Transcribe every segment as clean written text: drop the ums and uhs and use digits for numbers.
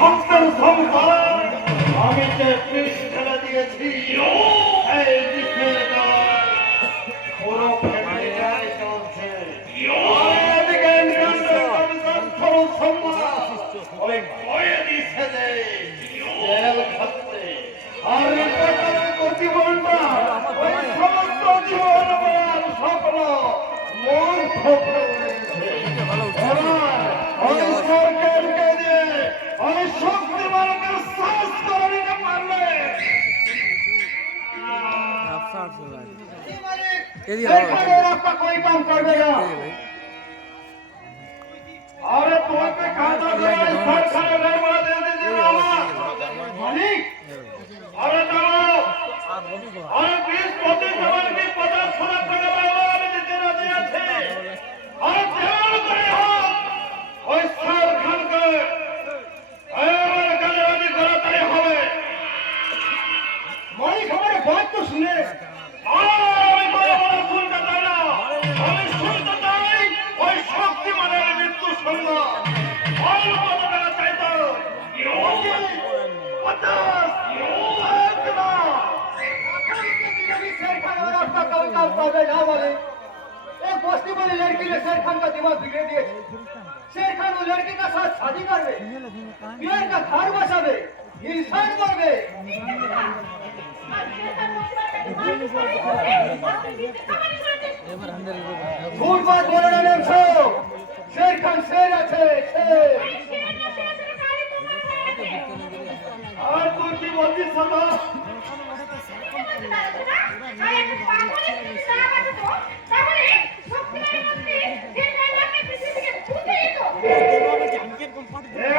ভক্তের সংসার আমি যে পিস ফেলে দিয়েছি এই দিকে পুরো ফ্যামিলিটাই চলছে এদিকে ওই কয়েদি সেজে জেল খাচ্ছে আর প্রতিবন্ধা ওই সমস্ত জীবন স্বপ্ন মন ফোকরে উঠেছে ওই সরকারকে দিয়ে ওই শক্তিমানকে সাহস করে নিতে পারলে कोई काम कर देगा अरे तुम्हें खाता खाने बड़ा दे दीजिए मालिक अरे चलो अरे 20-25 जवान की 50 लाख টাকা আমি দিতে রাজি আছি अरे जवान করে হোক ওই সর খানকে এবারে কাজে করাতে হবে মালিক हमारे बात तो सुने बस्ती वाली लड़की ने शेर खान का दिमाग बिगड़ दिए शेर खान वो लड़की का साथ शादी कर दे बिहार का घर बसावे इंसान बन गए झूठ बात बोलना नहीं छो शेर खान शेर আছে আর তুই কি বলছিস সদা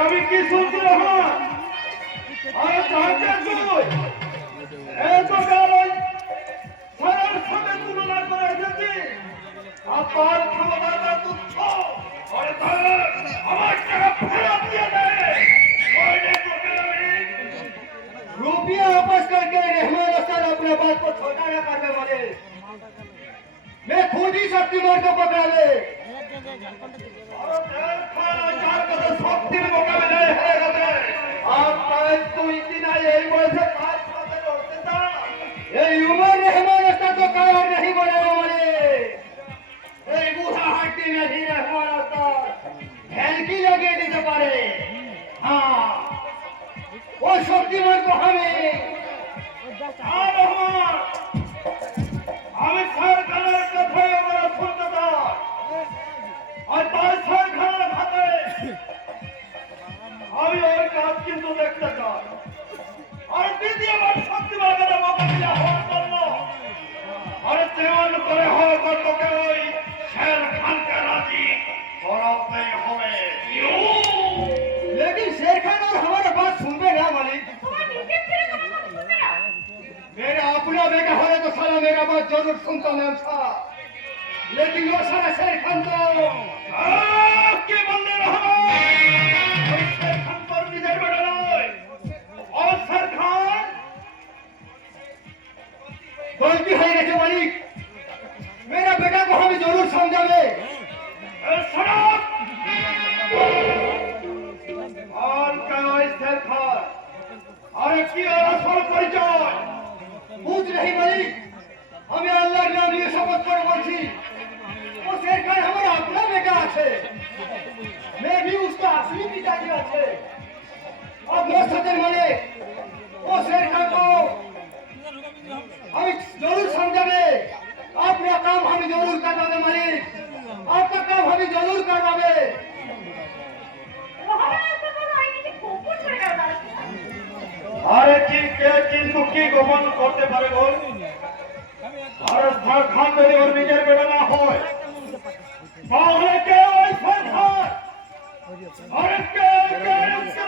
আমি কি শুনছি রহমান আরে জানতে তুই এত গাল সারার সাথে তুলনা করে এসেছি আপনার ক্ষমতা তুচ্ছ আরে আমার টাকা ফেরত দিয়ে দে रुपया वापस करके रहमान अस्ताद अपने बात को छोटा न करने वाले मैं खुद ही शक्तिमान को पकड़ा ले शक्ति मुकाबले तू इतना यही बोल से ये उमर रहमान अस्ताद को कायर नहीं बोलेगा वाले बूढ़ा हड्डी नहीं रहमान अस्ताद हेल्की लगे दीजिए पारे हाँ वो शक्तिमान को हमें सर खाना कथे मेरा सुनता था और तार सर खाना खाते अभी और काम किंतु देखता था और द्वितीय बार शक्तिमान का मौका मिला हो कर लो और जवान करे हो कर तो के वही शेर खान का राजी सौराते हुए लेकिन शेर खान और हमारा बात सुनबे ना मालिक मेरा अपना बेटा होने तो साला मेरा बात जरूर सुनता मैम साहब लेकिन वो साला शेर खान तो आपके बंदे रहो शेर खान पर विजय बढ़ा और शेर खान गलती है रखे मालिक मेरा बेटा को हमें जरूर समझावे अरे की असर परिचय बुझ नहीं मालिक हमें अल्लाह नाम लिए शपथ कर बोलছি वो शेर खान हमारा अपना बेटा আছে मैं भी उसका असली पिताजी আছে अब मोर साथे माने वो शेर खान को हमें जरूर समझावे अपना काम हमें जरूर करवावे मालिक आपका काम हमें जरूर करवावे আরে কি কে কিন্তু কি গোপন করতে পারে বল আর সর খান যদি ওর নিজের বেটা না হয় তাহলে কে ওই সর খান আরে কে কে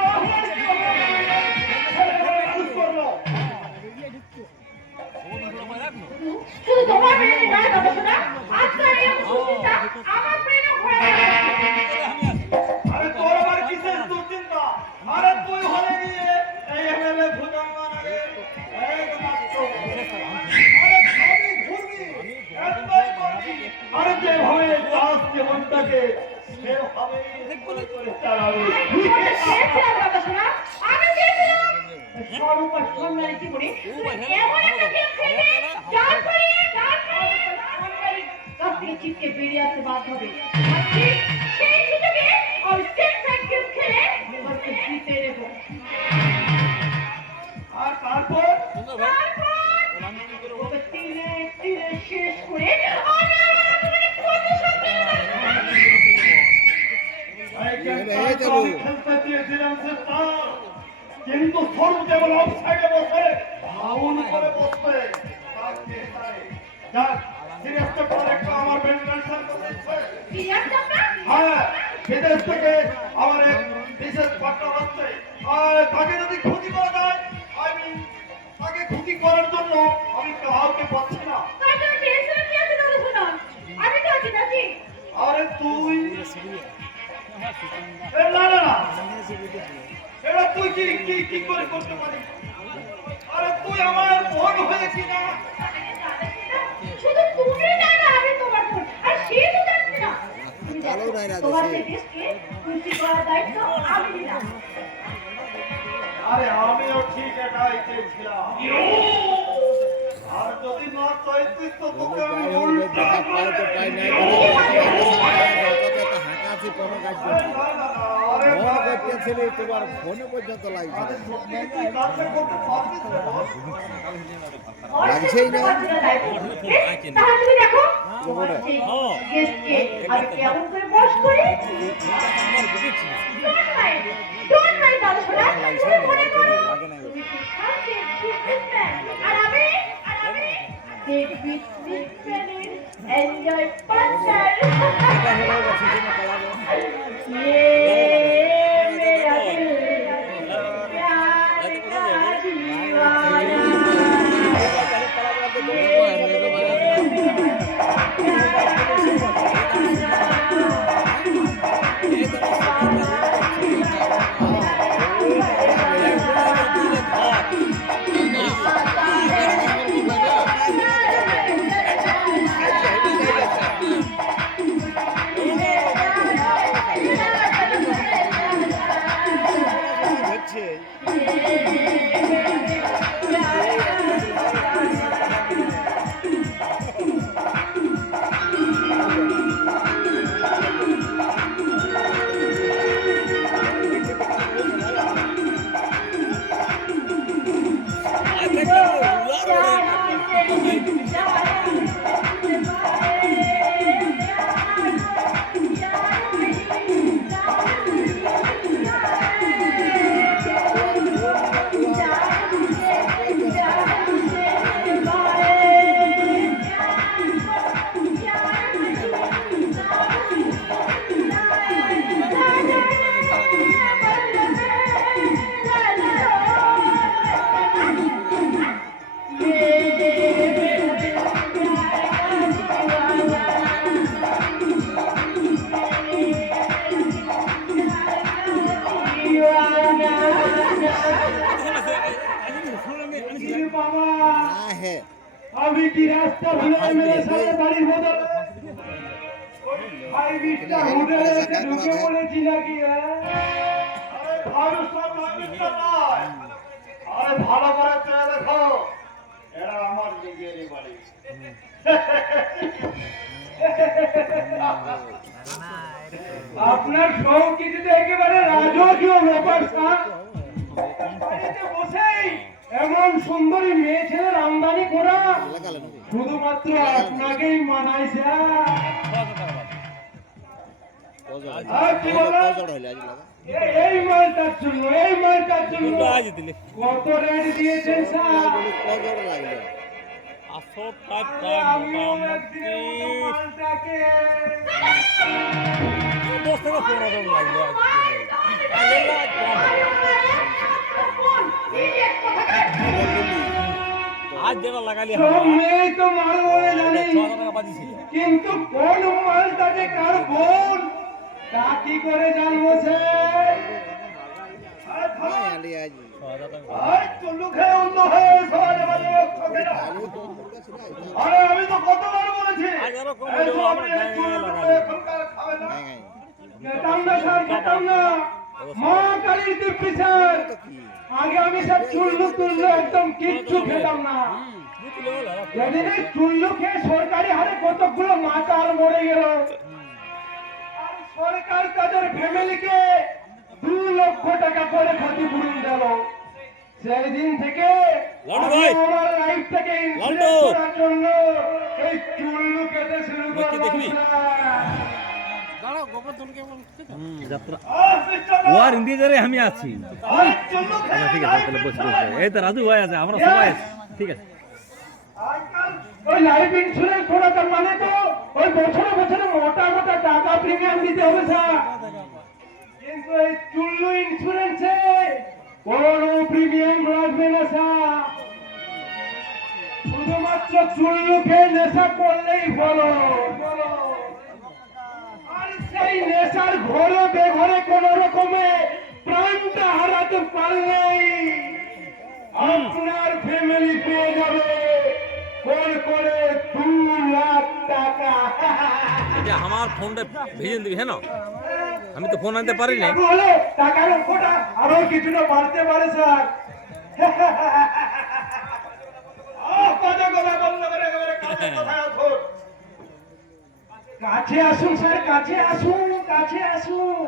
রহমান কি করলো শুধু তোমার বেটা না বাবা না আজকে এই সুচিন্তা আমার প্রেমে ঘোরা আরে তোর আবার কিসের সুচিন্তা আরে তুই হলে গিয়ে এই এমএলএ ভুজঙ্গা রে একমাত্র আরে আমি ঘুরবি একটাই বলি আরে যে ভাবে দাস জীবনটাকে সে ভাবে করে চালাবে এমন একটা গেম খেলবে যার ফলে আপনি চিপকে বেরিয়ে আসতে বাধ্য হবে আর ঠিক সেই সুযোগে আমি স্টেট সাইড গেম খেলে ওকে জিতে নেব আর তারপর ওকে তিলে তিলে শেষ করে আমি আমার জীবনে প্রতিশোধ নেব খেলতে চেয়েছিলাম যে তার কিন্তু সরু কেবল অফসাইডে বসে ফাউল করে বসবে যাক সিরিয়াসটা পরে একটু আমার মেনটেনশন করতে ইচ্ছে সিরিয়াস আপনার হ্যাঁ বিদেশ থেকে আমার এক বিশেষ পার্টনার হচ্ছে আর তাকে যদি ক্ষতি করা যায় আমি তাকে ক্ষতি করার জন্য আমি কাউকে পাচ্ছি না তার জন্য টেনশন কি আছে দাদা শোনা আমি তো আছি নাকি আরে তুই না না না এবার তুই কি কি কি করে করতে পারিস আরে তুই আমার মন হয়ে কিনা শুধু তুমি জানো আমি তোমার বোন আর সে তো জানছে না তোমার দেশকে খুশি করার দায়িত্ব আমি নিলাম আরে আমিও ঠিক এটাই চেয়েছিলাম আর যদি না চাইতিস তো তোকে আমি উল্টা করে তোমার ফোনে পর্যন্ত লাগছে লাগছেই না তাহলে তুমি দেখো গেস্টকে আমি কেমন করে বস করি ডোন্ট মাইন্ড দাদা শোনা তুমি মনে করো তুমি কি শান্তি বিজনেসম্যান আর আমি বিগ বিজনেসম্যানের এনজয় পার্টনার मेरा दिल प्यार का दीवाना अभी की रास्ता भुला मेरे सारे बाड़ी बदल भाई बिट्टा होटल से ढुके पड़े जिला की है अरे भालू सब बिट्टा নয় আরে ভালো করে চেয়ে দেখো এরা আমার লিগেরই বাড়ি আপনার সংস্কৃতিতে একেবারে রাজকীয় ব্যাপার স্যার বাড়িতে বসেই এমন সুন্দরী মেয়ে ছেলের আমদানি করা শুধুমাত্র আপনাকেই মানায় এই মালটার জন্য কত রেট দিয়েছেন স্যার আমিও একদিনের মতো মালটাকে आज देना लगा लिया सब मैं तो माल बोले जानी কিন্তু কোন মালটাকে কার বোন তা কি করে জানবো সে আরে চলু খেয়ে অন্য হয়ে সবাই বাজে থাকে না আরে আমি তো কতবার বলেছি এই তো আপনি এখনকার খাবে না খেতাম না স্যার খেতাম না মা কালীর দিব্যি স্যার আগে আমি সব চুল্লু টুল্লু একদম কিচ্ছু খেতাম না। যেদিন এই চুল্লু খেয়ে সরকারি হারে কতগুলো মাথা আর মরে গেল, আর সরকার তাদের ফ্যামিলিকে 2 লক্ষ টাকা করে ক্ষতিপূরণ দিল। সেই দিন থেকে আমি আমার লাইফটাকে ইন্সুরেন্স করার জন্য এই চুল্লু খেতে শুরু করলাম। ও আর ইন্ডিয়ারে আমি আছি। আচ্ছা ঠিক আছে, তাহলে বসে বসে এই তো রাজু ভাই আছে, আমরা সবাই আছি, ঠিক আছে। ওই লাইফ ইন্সুরেন্স করাটা মানে তো ওই বছরে বছরে মোটা মোটা টাকা প্রিমিয়াম দিতে হবে স্যার, কিন্তু এই চুল্লু ইন্সুরেন্সে কোনো প্রিমিয়াম লাগবে না স্যার। শুধুমাত্র চুল্লু খেয়ে নেশা করলেই হলো। আর সেই নেশার ঘরে বেঘরে কোন রকমে প্রাণটা হারাতে পারলেই আপনার ফ্যামিলি পেয়ে যাবে করে 2 লাখ টাকা। এটা আমার ফোনটা ভেজে দিবি, হ্যাঁ না? আমি তো ফোন আনতে পারি না। হলে টাকার অঙ্কটা আরো কিছুটা বাড়তে পারে স্যার। কাছে আসুন স্যার, কাছে আসুন, কাছে আসুন,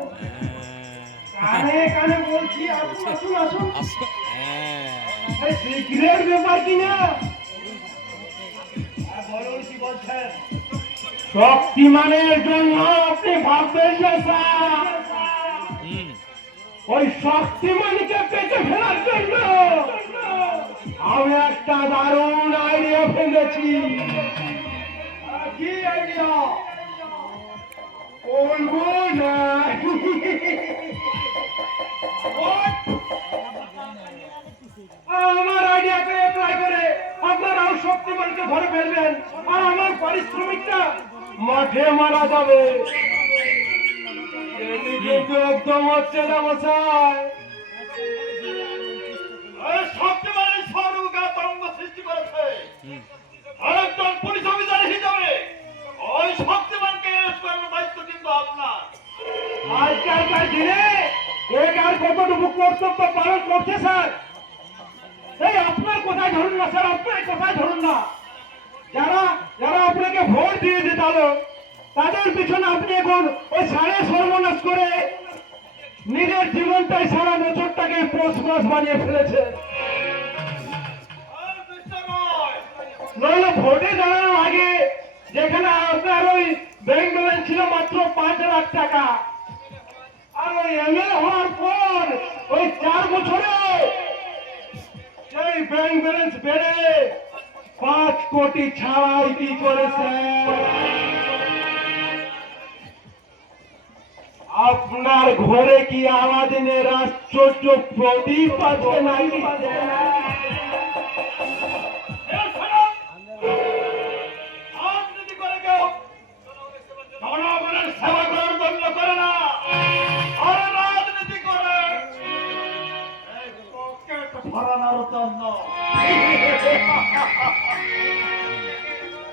কানে কানে বলছি, আসুন আসুন আসুন। এই সিক্রেট ব্যাপার কিনা বলুন, কি বলছেন? শক্তিমানের জন্য আপনি ভাববেন না স্যার, ওই শক্তিমানকে পেটে ফেলার জন্য আমি একটা দারুণ আইডিয়া ফেলেছি। কি আইডিয়া বলবো না? আমার আইডিয়াকে অ্যাপ্লাই করে আপনারাও শক্তিমানকে ধরে ফেলবেন, আর আমার পারিশ্রমিকটা মাঠে মারা যাবে। এদিকে তো একদম হচ্ছে না মশাই। শক্তিমানের স্বর্গাতঙ্গ সৃষ্টি করেছে। আরেকজন পুলিশ অফিসার হিসাবে ওই শক্তিমানকে অ্যারেস্ট করার দায়িত্ব কিন্তু আপনার। আজকালকার দিনে এর কতটুকু কর্তব্য পালন করছে স্যার? এই আপনার কোথায় ধরুন না স্যার, আপনার কোথায় ধরুন না। যারা যারা আপনাকে ভোট দিয়ে দিল তাদের পিছনে আপনি এখন ওই সাড়ে সর্বনাশ করে নিজের জীবনটাই সারা বছরটাকে পোষ মাস বানিয়ে ফেলেছে। নইলে ভোটে দাঁড়ানোর আগে যেখানে আপনার ওই ব্যাংক ব্যালেন্স ছিল মাত্র 5 লাখ টাকা, আর ওই এমএলএ হওয়ার পর ওই 4 বছরে সেই ব্যাংক ব্যালেন্স বেড়ে 5 কোটি ছাড়াই কি করেছে? আপনার ঘরে কি আলাদিনের আশ্চর্য প্রদীপ আছে নাকি? রাজনীতি করে কেউ জনগণের সেবা করার জন্য করে না, আর রাজনীতি করে এই পকেট ভরানোর জন্য।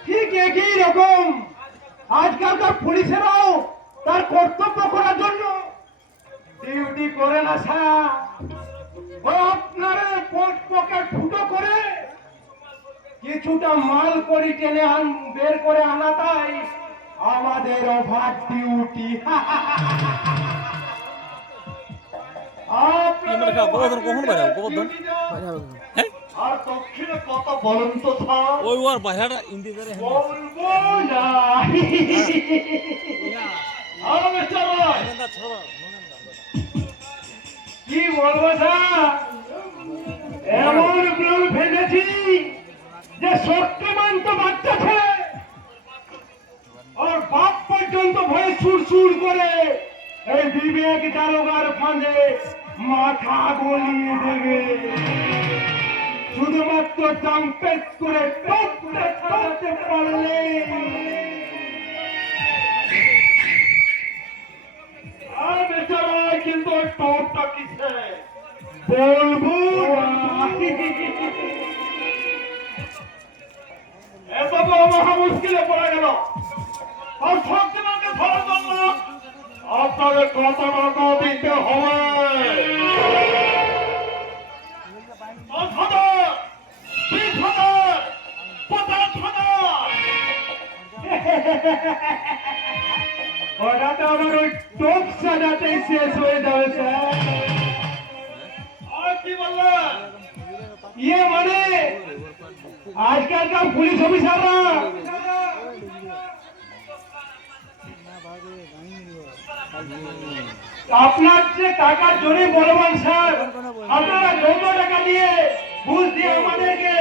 ঠিক একই রকম আজকালকার পুলিশেরাও তার কর্তব্য করার জন্য ডিউটি করে না স্যার। আপনার পকেট ফুটো করে কিছুটা মাল করি টেনে বের করে আনাটাই আমাদের ওভার ডিউটি। কখন বেড়াবো গোবর্ধন? আর দক্ষিণে কত বলুন তো স্যার? ওই ওর বাইরেটা ইন্ডিয়ারে বলবো না। আর মিস্টার রয়, কি বলবো স্যার, এমন প্ল্যান ফেলেছি যে শক্তিমান তো বাচ্চা ছেলে, আর বাপ পর্যন্ত ভয়ে সুর করে এই বিবেক দারোগার ফাঁদে মাথা গলিয়ে দেবে। শুধুমাত্র জাম্পেস করে টপকে ছাড়াতে পারলে আর মিস্টার রয়, কিন্তু ওই টপটা কিসে বলবো এত তো মহা মুশকিলে পড়ে গেল। আর শক্তিমানকে ধরার জন্য আপনাদের কত টাকা দিতে হবে? ইয়ে মানে আজকালকার পুলিশ অফিসাররা আপনার যে টাকার জোরে বলবান স্যার, আপনারা যত টাকা দিয়ে ঘুষ দিয়ে আমাদেরকে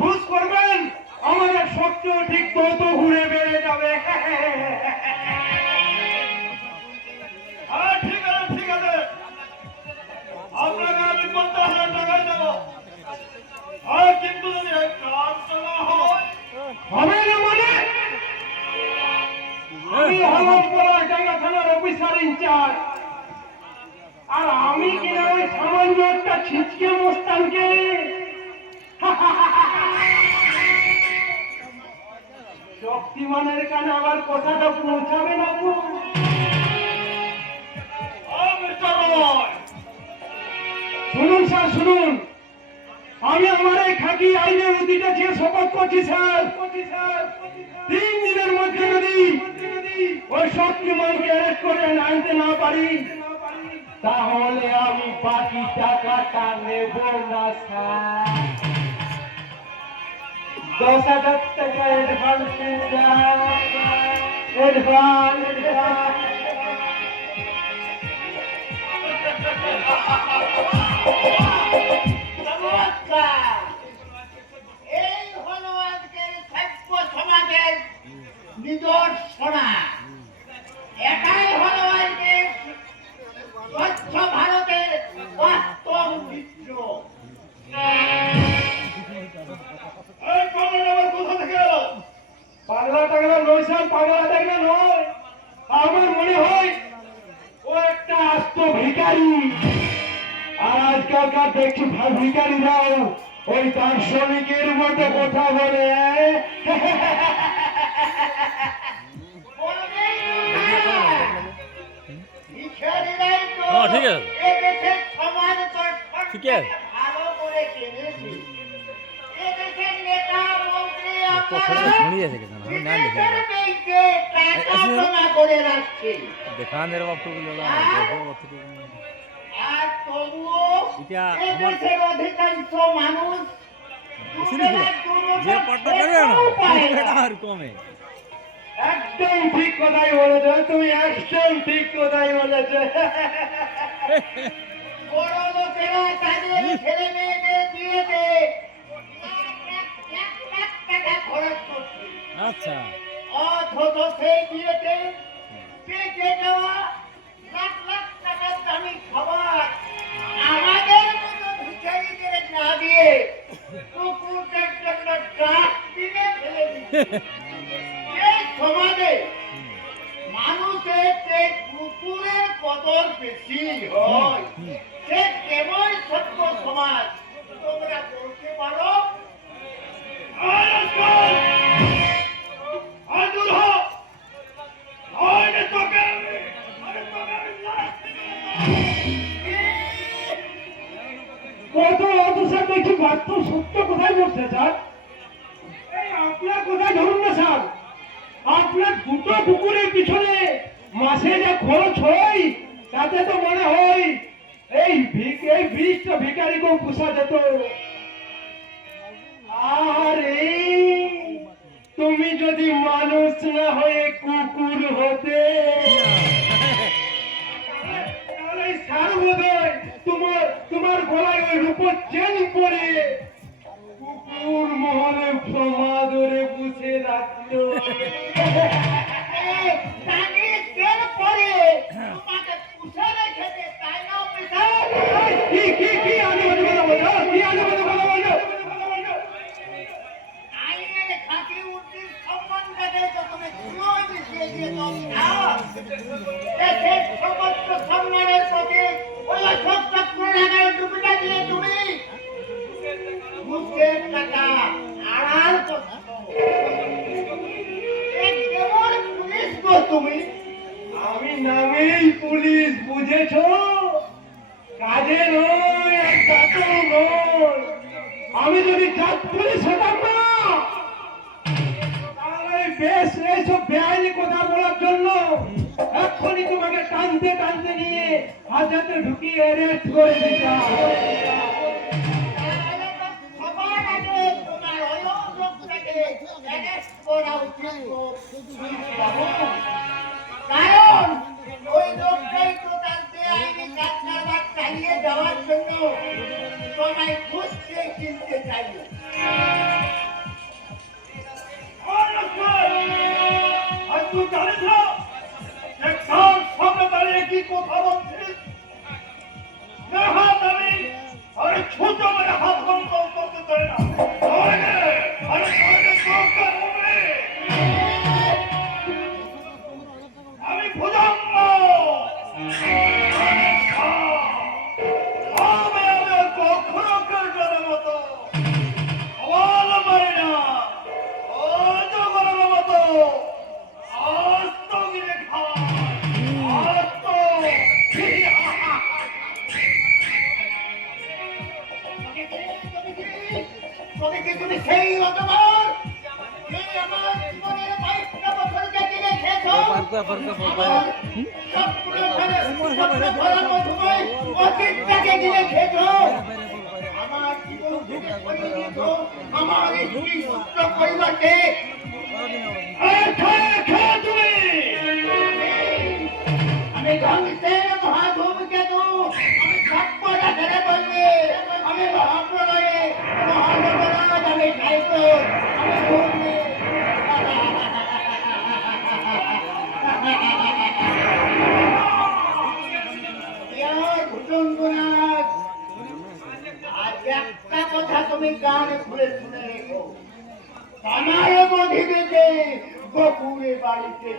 ঘুষ করবেন, আমাদের শক্তি ঠিক তত ঘুরে বেড়ে যাবে। হ্যাঁ, ঠিক আছে, ঠিক আছে। আপনাকে আমি 50,000 টাকা দেবো। আর কিন্তু যদি এই কাজটা না হয়, হবে না মানে আমি হলাম পলাশডাঙ্গা থানার অফিসার ইনচার্জ, আর আমি কিনা ওই সামান্য একটা ছিচকে মোস্তানকে শক্তিমানের কানে আমার কথাটা পৌঁছাবে না তো? মিস্টার রয়, শুনুন স্যার, শুনুন, আমি আমার এই খাকি আইনের উদিটা যে শপথ করছি স্যার, 3 দিনের মধ্যে যদি ওই শক্তিমানকে অ্যারেস্ট করে আনতে না পারি, তাহলে আমি বাকি টাকাটা নেব না স্যার। 10,000 টাকা অ্যাডভান্স নমস্কার। এই হলো আজকের সভ্য সমাজের নিদর্শনা। এটাই হলো আজকের স্বচ্ছ ভারতের বাস্তব চিত্র। এই পাগল আবার কোথা থেকে এলো? পাগলা টাগলা নয় স্যার, পাগলা টাগলা নয়, আমার মনে হয় ও একটা আস্ত ভিখারি। আর আজকালকার দেখছি ভিখারিরাও ওই দার্শনিকের মতো কথা বলে। বলবেন না, ভিখারিরাই তো হ্যাঁ, ঠিক আছে। এ দেশের সমাজ ঠিক আছে। ভালো করে কিনেছে। এ দেশের নেতা মন্ত্রী তো ছোট শুনি আছে কেন আমি না লিখে বিদেশের বেইতে টাকা জমা করে রাখছে। দেখান এর বাপ তো বলা আর তবুও এটা এ আমার দেশের অধিকাংশ মানুষ শুনি যে পাটটা করে না এটা আর কমে একদম ঠিক কথাই বলেছো তুমি, একদম ঠিক কথাই বলেছো। বড় লোকেরা তাদের ছেলে মেয়েদের বিয়েতে লাখ লাখ টাকা খরচ করছে। আচ্ছা অথচ সেই বিয়েতে পেটে যাওয়া লাখ লাখ টাকার দামি খাবার আমাদের মতো ভিখারিদের না দিয়ে কুকুরদের জন্য ডাস্টবিনে ফেলে দিচ্ছে। এই সমাজে মানুষের যে কুকুরের কদর বেশি হয়, সে কেমন সত্য সমাজ তোমরা বলতে পারো? আর আসুন! আর দূর হ! নইলে তোকে আমি- আরে তোকে আমি লাশ থেকে কত অফিসার দেখছি বাস্তব সত্য কোথায় বলছে স্যার? এই আপনার কোথায় ধরুন না স্যার, আপনার দুটো কুকুরের পিছনে মাসে যে খরচ হয় তাতে তো মনে হয় এই 20টা ভিখারিকেও পোষা যেত। আর এই তুমি যদি মানুষ না হয়ে কুকুর হতে, তাহলে স্যার বোধহয় তোমার গলায় ওই রূপোর চেন পরে কুকুর মহলে সমাদরে পুষে রাখতো। তাকে কেন পরে তোমাকে পুষে রেখেছে, তাই না অফিসার? কি আজে বাজে কথা বলছো? কি আজে বাজে কথা বলছো? আইনের খাঁটি উর্দির সম্মানটাকে তো তুমি ধুলোয় মিশিয়ে দিয়েছ অফিসার। দেশের সমস্ত সম্মানের প্রতি ওই অশোক চক্র লাগায় ডুবিটা দিয়ে তুমি ঘুষের টাকা আড়াল করছো। এ কেমন পুলিশ গো তুমি? আমি নামেই পুলিশ, বুঝেছো? কাজে নয়, আর দাঁতও নয়। আমি যদি জাত পুলিশ হতাম না, তাহলে বেশ এইসব বেআইনি কথা বলার জন্য এক্ষুনি তোমাকে টানতে টানতে নিয়ে হাজাতে ঢুকিয়ে অ্যারেস্ট করে দিতাম। তাহলে অ্যারেস্ট করা উচিত বাবু। কারণ ওই লোকটাই তো তার বেআইনি কারবার চালিয়ে যাওয়ার জন্য সবাই খুঁজতে কিনতে চাইল। আর তুই জানিস না যে কার সামনে দাঁড়িয়ে কি কথা বলছিস? যে হাত আমি আরে ছোট মেরে হাত বন্ধ করতে পারি না। আরে আমি ভুজঙ্গ, আমি কখনো কেউ মতো আমার মারি না, অজগরের মতো আস্ত গিরে খায়, আস্ত। তুমি সেই অতবার যে আমার জীবনের 22টা বছর কেটে রেখেছ। অতীতটাকে গিলে খেয়েছ। আমার জীবন থেকে সরিয়ে দিয়েছ আমার স্ত্রী পুত্র পরিবারকে। আমি ধ্বংসের মহাধূমকেতু, আমি সবকটা ছেড়ে বলবে, আমি মহাপ্রলয়ে মহানগরাজ, আমি টাইফয়েড, আমি ঘূর্ণি। ভুজঙ্গনাথ, আজ একটা কথা তুমি কানে খুলে শুনে রেখো। আমার মধ্যে বকুড়ে বাড়িতে